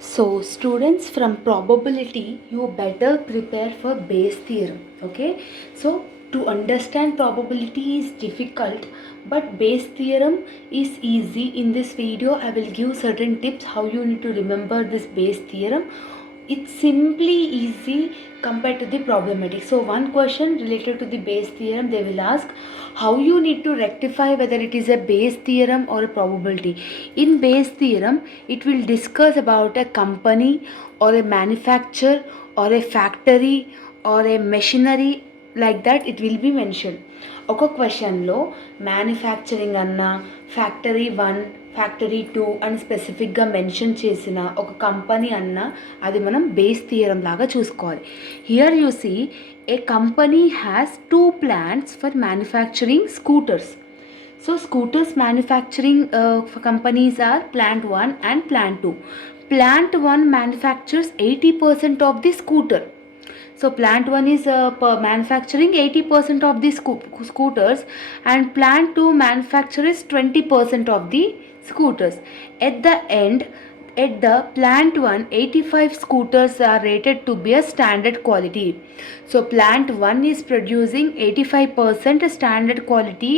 So students, from probability you better prepare for Bayes theorem. Okay, so to understand probability is difficult, but Bayes theorem is easy. In this video I will give certain tips how you need to remember this Bayes theorem. It's simply easy compared to the problematic. So one question related to the Bayes theorem, they will ask how you need to rectify whether it is a Bayes theorem or a probability. In Bayes theorem, it will discuss about a company or a manufacturer or a factory or a machinery, like that it will be mentioned. ఒక క్వశ్చన్లో manufacturing అన్న factory 1 factory 2 అని స్పెసిఫిక్గా mention చేసిన ఒక company అన్న అది మనం బేస్ థియరం లాగా చూసుకోవాలి. Here you see a company has 2 plants for manufacturing scooters. So scooters manufacturing companies are plant 1 and plant 2. Plant 1 manufactures 80% of the scooter. So plant 1 is manufacturing 80% of the scooters, and plant 2 manufactures 20% of the scooters. At the end, at the plant 1, 85 scooters are rated to be a standard quality. So plant 1 is producing 85% standard quality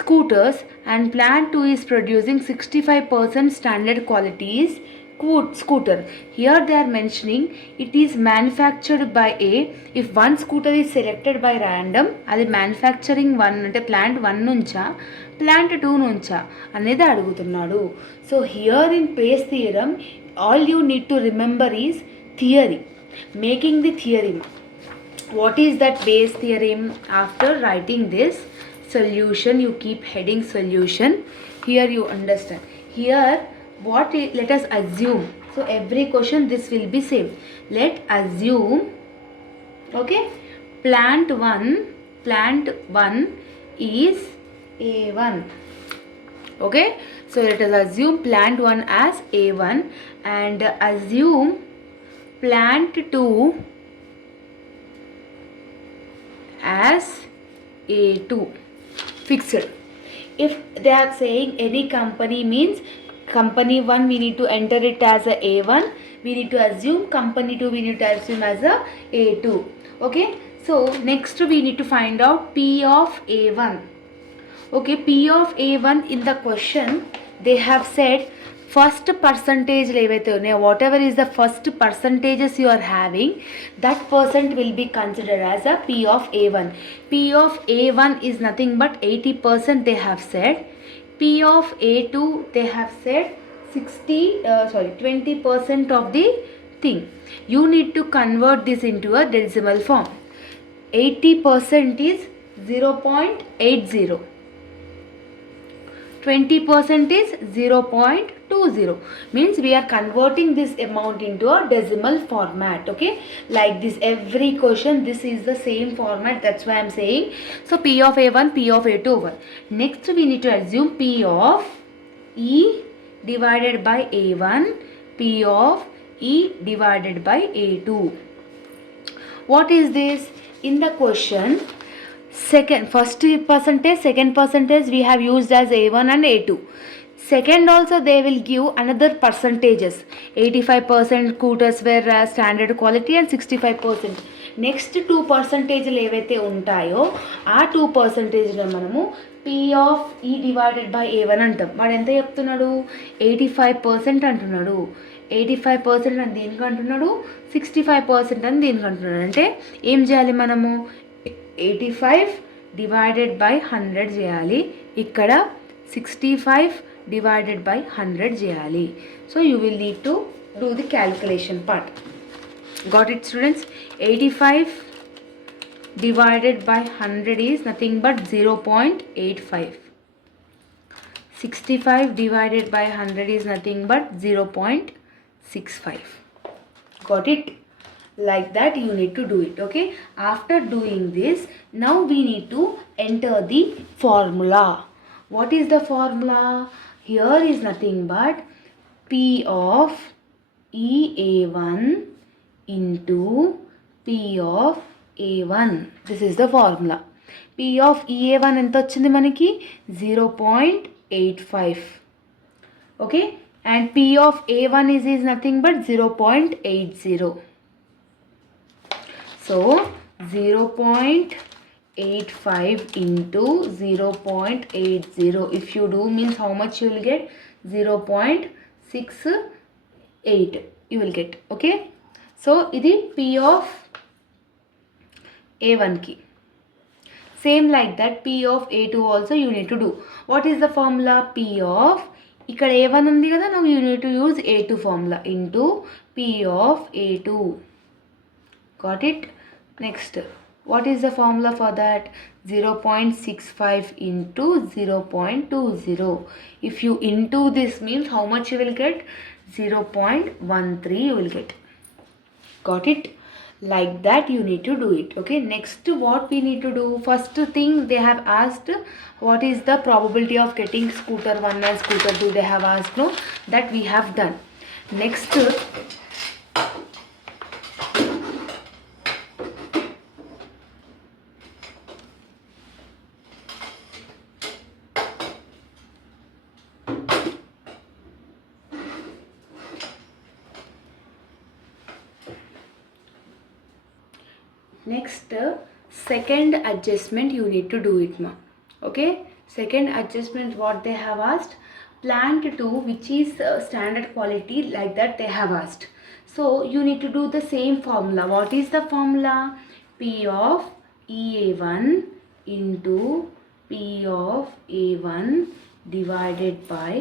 scooters, and plant 2 is producing 65% standard qualities scooter. Here they are mentioning it is manufactured by A. If one scooter is selected by random, అది manufacturing 1 అంటే plant 1 నుంచా plant 2 నుంచా అనేది అడుగుతున్నాడు. So here in Bayes theorem all you need to remember is theory, making the theorem. What is that Bayes theorem? After writing this solution, you keep heading solution. Here you understand. Here let us assume. So every question this will be same. Let assume, okay, plant 1 is A1. Okay, so let us assume plant 1 as A1 and assume plant 2 as A2. Fixed. If they are saying any company, means company 1 we need to enter it as a A1, we need to assume company 2 we need to assume as a A2. Okay, so next we need to find out P of A1. Okay, P of A1 in the question they have said first percentage ఏవైతే ఉన్నాయో, whatever is the first percentages you are having, that percent will be considered as a P of A1. P of A1 is nothing but 80% they have said. P of A2 they have said 20% of the thing. You need to convert this into a decimal form. 80% is 0.80. 20% is 0.20. Means we are converting this amount into a decimal format. Okay, like this every question this is the same format, that's why I am saying. So P of A1, P of A2 over. Next we need to assume P of E divided by A1, P of E divided by A2. What is this? In the question, first percentage, second percentage we have used as A1 and A2. Second also they will give another percentages. 85% scooters were standard quality and 65%. Next 2% ఏవైతే ఉంటాయో ఆ 2% మనము P of E divided by A1 అంటాం. వాడు ఎంత చెప్తున్నాడు? 85% అంటున్నాడు. 85% అని దేనికి అంటున్నాడు? 65% అని దేనికి అంటున్నాడు? అంటే ఏం చేయాలి మనము? 85 divided by 100 చేయాలి. ఇక్కడ 65 divided by 100 చేయాలి. So you will need to do the calculation part. Got it students? 85 divided by 100 is nothing but 0.85. 65 divided by 100 is nothing but 0.65. Got it? Like that you need to do it. Okay, after doing this, now we need to enter the formula. What is the formula? Here is nothing but P of EA1 into P of A1. This is the formula. P of EA1 ఎంత వచ్చింది మనకి? 0.85. Okay, and P of A1 is nothing but 0.80. So 0.85 into 0.80. If you do means how much you will get? 0.68 you will get. Okay. So this P of A1 key. Same like that P of A2 also you need to do. What is the formula? P of ఇక్కడ A1 ఉంది కదా, now you need to use A2 formula into P of A2. Got it? Next, what is the formula for that? 0.65 into 0.20. If you into this means how much you will get? 0.13 you will get. Got it? Like that you need to do it. Okay, next what we need to do? First thing they have asked, what is the probability of getting scooter 1 and scooter 2? They have asked. No, that we have done. Next, second adjustment you need to do it, ma. Okay, second adjustment what they have asked, plant 2 which is standard quality, like that they have asked. So you need to do the same formula. What is the formula? P of EA1 into P of A1 divided by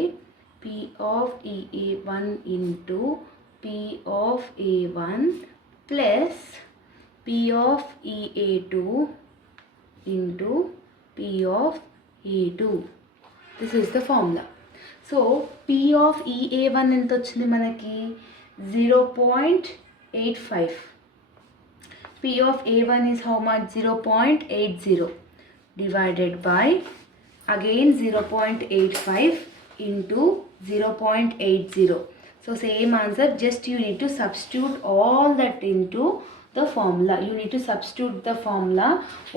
P of EA1 into P of A1 plus P of EA2 into P of A2. This is the formula. So P of EA1 ఎంత వచ్చింది మనకి? 0.85. P of A1 is how much? 0.80 divided by again 0.85 into 0.80. So same answer, just you need to substitute all that into the formula. You need to substitute the formula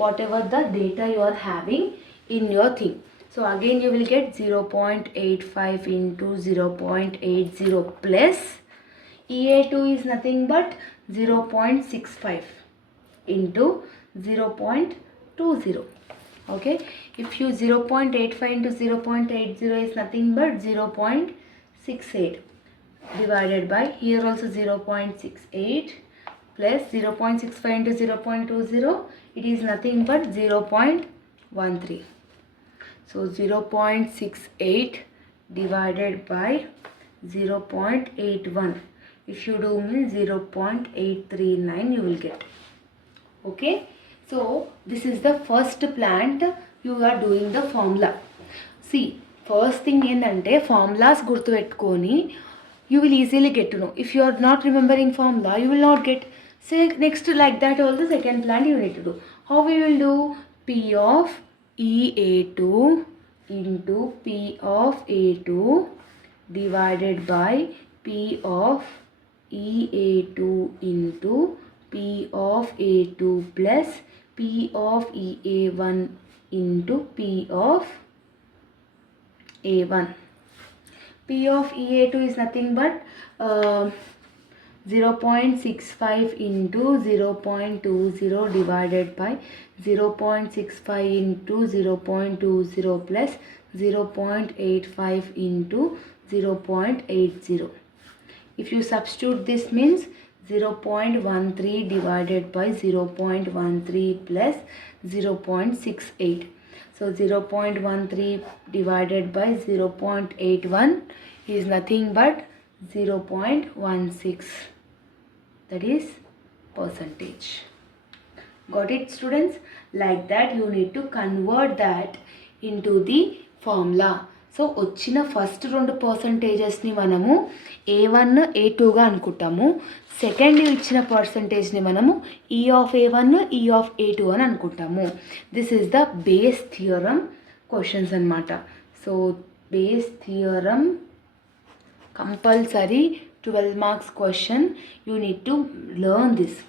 whatever the data you are having in your thing. So again you will get 0.85 into 0.80 plus EA2 is nothing but 0.65 into 0.20. Okay, if you 0.85 into 0.80 is nothing but 0.68 divided by, here also 0.68 plus 0.65 into 0.20, it is nothing but 0.13. So 0.68 divided by 0.81. If you do means 0.839 you will get. Okay, so this is the first plant you are doing the formula. See, first thing ఏంటంటే formulas గుర్తుపెట్టుకొని you will easily get to know. If you are not remembering formula, you will not get. Say next, like that all the second plant you need to do. How we will do? P of EA2 into P of A2 divided by P of EA2 into P of A2 plus P of EA1 into P of A1. P of EA2 is nothing but 0.65 into 0.20 divided by 0.65 into 0.20 plus 0.85 into 0.80. If you substitute this means 0.13 divided by 0.13 plus 0.68. So 0.13 divided by 0.81 is nothing but 0.16. That is percentage. Got it, students? Like that you need to convert that into the formula. So వచ్చిన first 2 పర్సంటేజెస్ని మనము A1 A2గా అనుకుంటాము. Second ఇచ్చిన పర్సంటేజ్ని మనము E of A1 E of A2 అని అనుకుంటాము. This is the base theorem questions అన్నమాట. So base theorem compulsory 12 marks question. You need to learn this.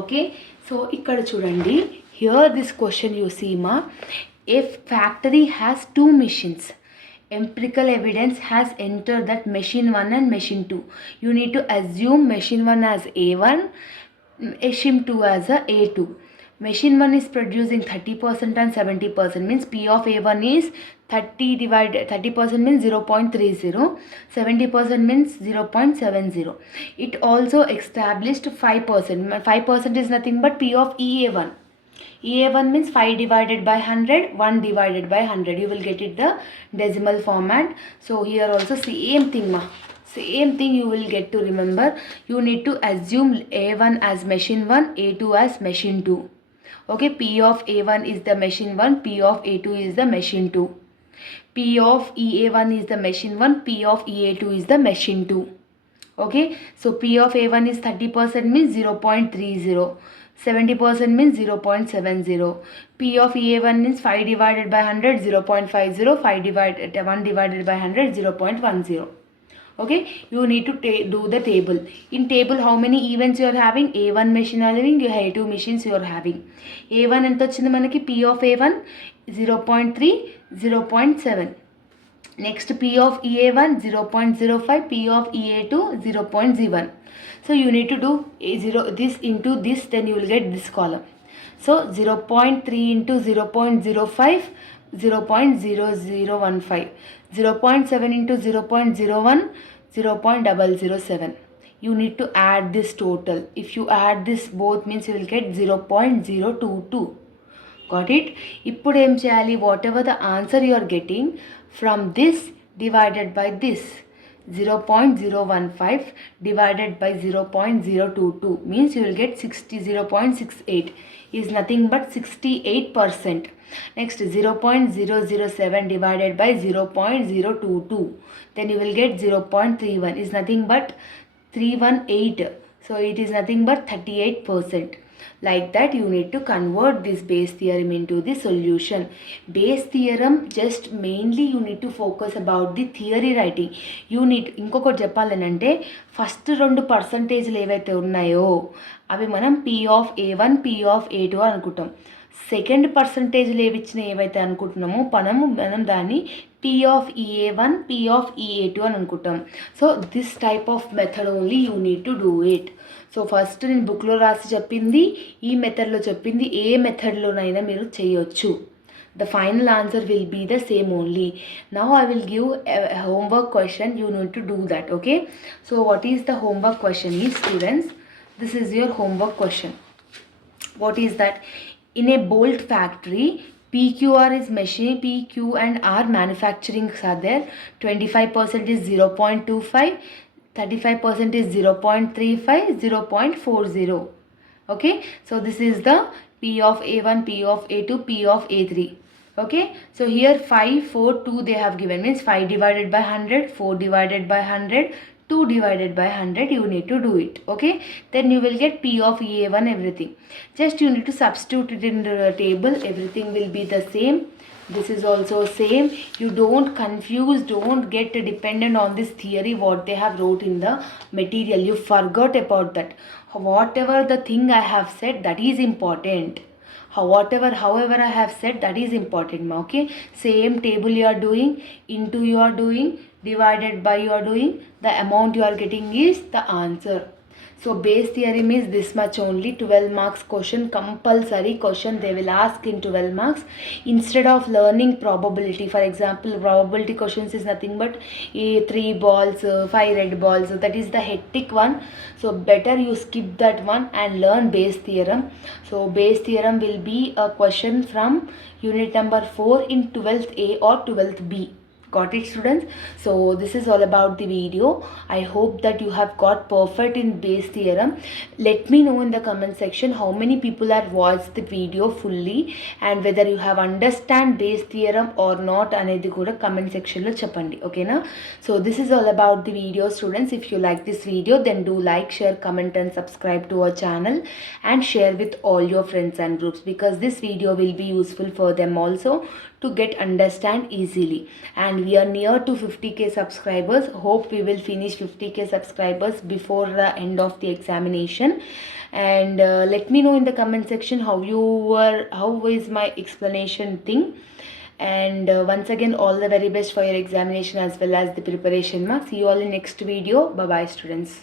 Okay, so ఇక్కడ చూడండి, here this question you see మా, a factory has 2 machines. empirical evidence has entered that machine 1 and machine 2. You need to assume machine 1 as A1, machine 2 as a A2. Machine 1 is producing 30% and 70%, means P of A1 is 30% means 0.30, 70% means 0.70. It also established 5%. 5% is nothing but P of EA1. EA1 means 5 divided by 100, 1 divided by 100. You will get it the decimal format. So here also same thing ma. Same thing you will get to remember. You need to assume A1 as machine 1, A2 as machine 2. Okay, P of A1 is the machine 1, P of A2 is the machine 2. P of EA1 is the machine 1, P of EA2 is the machine 2. Okay, so P of A1 is 30% means 0.30. 70% means 0.70. P of EA1 means 5 divided by 100, 0.50. 1 divided by 100, 0.10. Okay, you need to do the table. In table, how many events you are having? A1 machine are having, you have 2 machines you are having. A1 ఎంత వచ్చింది మనకి? P of A1 0.3, 0.7. Next, P of EA1 0.05, P of EA2 0.01. So you need to do this into this, then you will get this column. So 0.3 into 0.05, 0.0015, 0.7 into 0.01, 0.007. You need to add this total. If you add this both means you will get 0.022. Got it? ఇప్పుడు ఏం చేయాలి? Whatever the answer you are getting from this divided by this 0.015 divided by 0.022 means you will get 0.68 is nothing but 68%. Next 0.007 divided by 0.022, then you will get 0.31 is nothing but 318. So it is nothing but 38%. Like that you need to convert this Bayes theorem into the solution. Bayes theorem just mainly you need to focus about the theory writing. You need ఇంకొకటి చెప్పాలనంటే first 2 పర్సంటేజ్లు ఏవైతే ఉన్నాయో అవి మనం P of A1, P of A2 అనుకుంటాం. Second పర్సంటేజ్లు ఏవైతే అనుకుంటున్నామో మనం దాన్ని P of EA1, P of EA2 అని అనుకుంటాం. So this type of method only you need to do it. So first నేను బుక్లో రాసి చెప్పింది, ఈ మెథడ్లో చెప్పింది, ఏ మెథడ్లోనైనా మీరు చేయొచ్చు. The final answer will be the same only. Now I will give a homework question. You need to do that. Okay. So what is the homework question is, students? This is your homework question. What is that? In a bolt factory, PQR is machine, PQ and R manufacturing are there. 25% is 0.25, 35% is 0.35, 0.40. Okay, so this is the P of A1, P of A2, P of A3. Okay, so here 5, 4, 2 they have given, means 5 divided by 100, 4 divided by 100, 2 divided by 100. You need to do it. Okay, then you will get P of EA1 everything. Just you need to substitute it in the table. Everything will be the same. This is also same. You don't confuse, don't get dependent on this theory what they have wrote in the material. You forgot about that. Whatever the thing I have said, that is important. However I have said, that is important. Okay, same table you are doing, into you are doing, divided by you are doing, the amount you are getting is the answer. So Bayes theorem is this much only. 12 marks question, compulsory question they will ask in 12 marks. Instead of learning probability, for example, probability questions is nothing but 3 balls, 5 red balls. That is the hectic one. So better you skip that one and learn Bayes theorem. So Bayes theorem will be a question from unit number 4 in 12th A or 12th B. Got it, students? So this is all about the video. I hope that you have got perfect in Bayes theorem. Let me know in the comment section how many people have watched the video fully and whether you have understand Bayes theorem or not anedi kuda comment section lo cheppandi. Okay na? So this is all about the video, students. If you like this video, then do like, share, comment and subscribe to our channel and share with all your friends and groups, because this video will be useful for them also to get understand easily. And we are near to 50k subscribers. Hope we will finish 50k subscribers before the end of the examination. And let me know in the comment section how is my explanation thing. And once again, all the very best for your examination as well as the preparation. Ma. See you all in next video. Bye bye, students.